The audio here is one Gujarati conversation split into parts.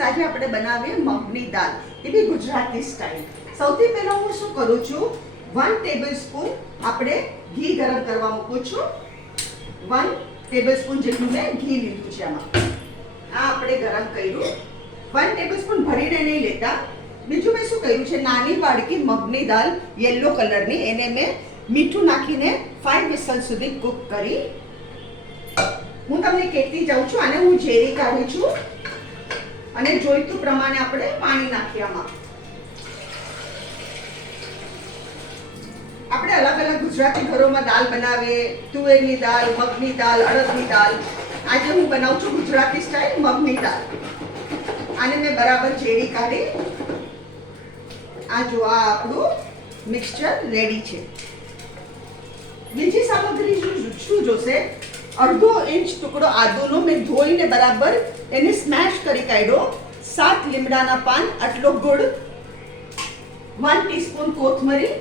ફ્રેન્ડ્સ, આજે આપણે બનાવીએ મગની દાળ, એ બી ગુજરાતી સ્ટાઇલ. સૌથી પહેલાં હું શું કરું છું, 1 ટેબલસ્પૂન આપણે ઘી ગરમ કરવા મૂકું છું. 1 ટેબલસ્પૂન જેટલું મેં ઘી લીધું છે. આમાં આ આપણે ગરમ કર્યું. 1 ટેબલસ્પૂન ભરીને નહીં લેતા. બીજું મેં શું કર્યું છે, નાની વાડકી મગની દાળ યલો કલરની, એને મેં મીઠું નાખીને 5 વિસલ સુધી કૂક કરી. હું તમને કહેતી જાઉં છું, આને હું ઝેરી કાઢું છું અને જોઈતું પ્રમાણે આપણે પાણી નાખીએ. આમાં આપણે અલગ અલગ ગુજરાતી ઘરોમાં દાળ બનાવીએ, તુવેરની દાળ, મગની દાળ, અડદની દાળ. આજે હું બનાવું છું ગુજરાતી સ્ટાઇલ મગની દાળ. આને મેં બરાબર ઝેરી કાઢી. આ જો આ આપણું મિક્સચર રેડી છે. બીજી સામગ્રી શું જોશે, અડધો ઇંચ ટુકડો આદુનો મેં ધોઈને બરાબર એને સ્મેશ કરી કાઢ્યો. 7 લીમડાના પાન, આટલો ગોળ, 1 ટીસ્પૂન કોથમરી,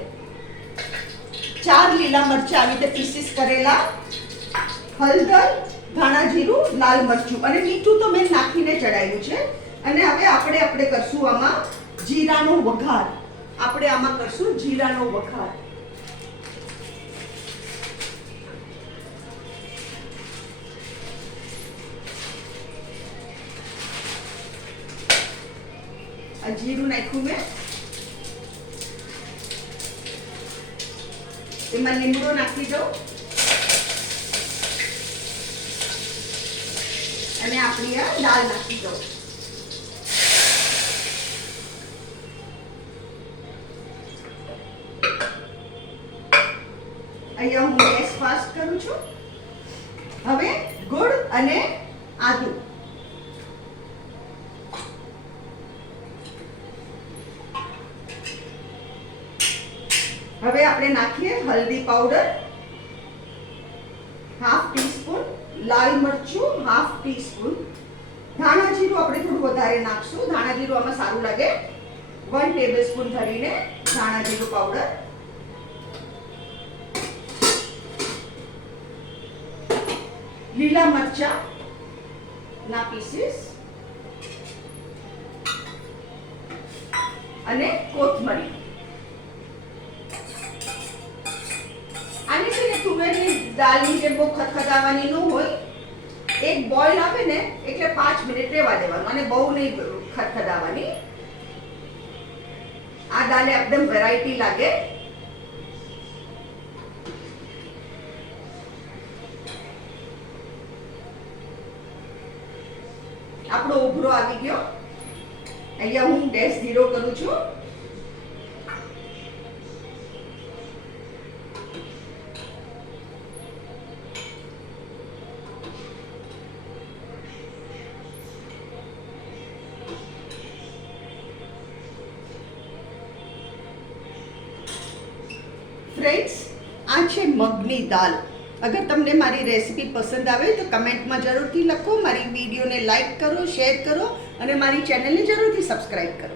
4 લીલા મરચાં આવી રીતે પીસીસ કરેલા, હળદર, ધાણા જીરું, લાલ મરચું અને મીઠું તો મેં નાખીને ચડાવ્યું છે. અને હવે આપણે કરશું આમાં જીરાનો વઘાર. આપણે આમાં કરશું જીરાનો વઘાર. આ જીરું નાખ્યું મેં. એમાં લીમડો નાખી દઉં અને આપણી આ દાળ નાખી દઉં. અહીંયા હું ગેસ ફાસ્ટ કરું છું. હવે ગોળ અને આદુ. હવે આપણે નાખીએ હલ્દી પાવડર, 1/2 ટીસ્પૂન, લાલ મરચું 1/2 ટીસ્પૂન, ધાણા જીરું આપણે થોડું વધારે નાખશું. ધાણા જીરું આમાં સારું લાગે. 1 ટેબલસ્પૂન ધરીને ધાણા જીરું પાવડર, લીલા મરચા ના પીસીસ અને કોથમરી. આની છે ને તુવેરની દાળની જેમ બહુ ખદખદાવાની ન હોય. એક બોઇલ આવે ને એટલે 5 મિનિટ રહેવા દેવાનું, અને બહુ નહીં ખદખદાવાની. આ દાળ એકદમ વેરાયટી લાગે. આપણો ઉભરો આવી ગયો. અહીંયા હું ગેસ ધીરો કરું છું. ફ્રેન્ડ્સ, આ છે મગની દાળ. અગર તમને મારી રેસિપી પસંદ આવે તો કમેન્ટમાં જરૂરથી લખો. મારી વિડીયોને લાઈક કરો, શેર કરો અને મારી ચેનલને જરૂરથી સબસ્ક્રાઈબ કરો.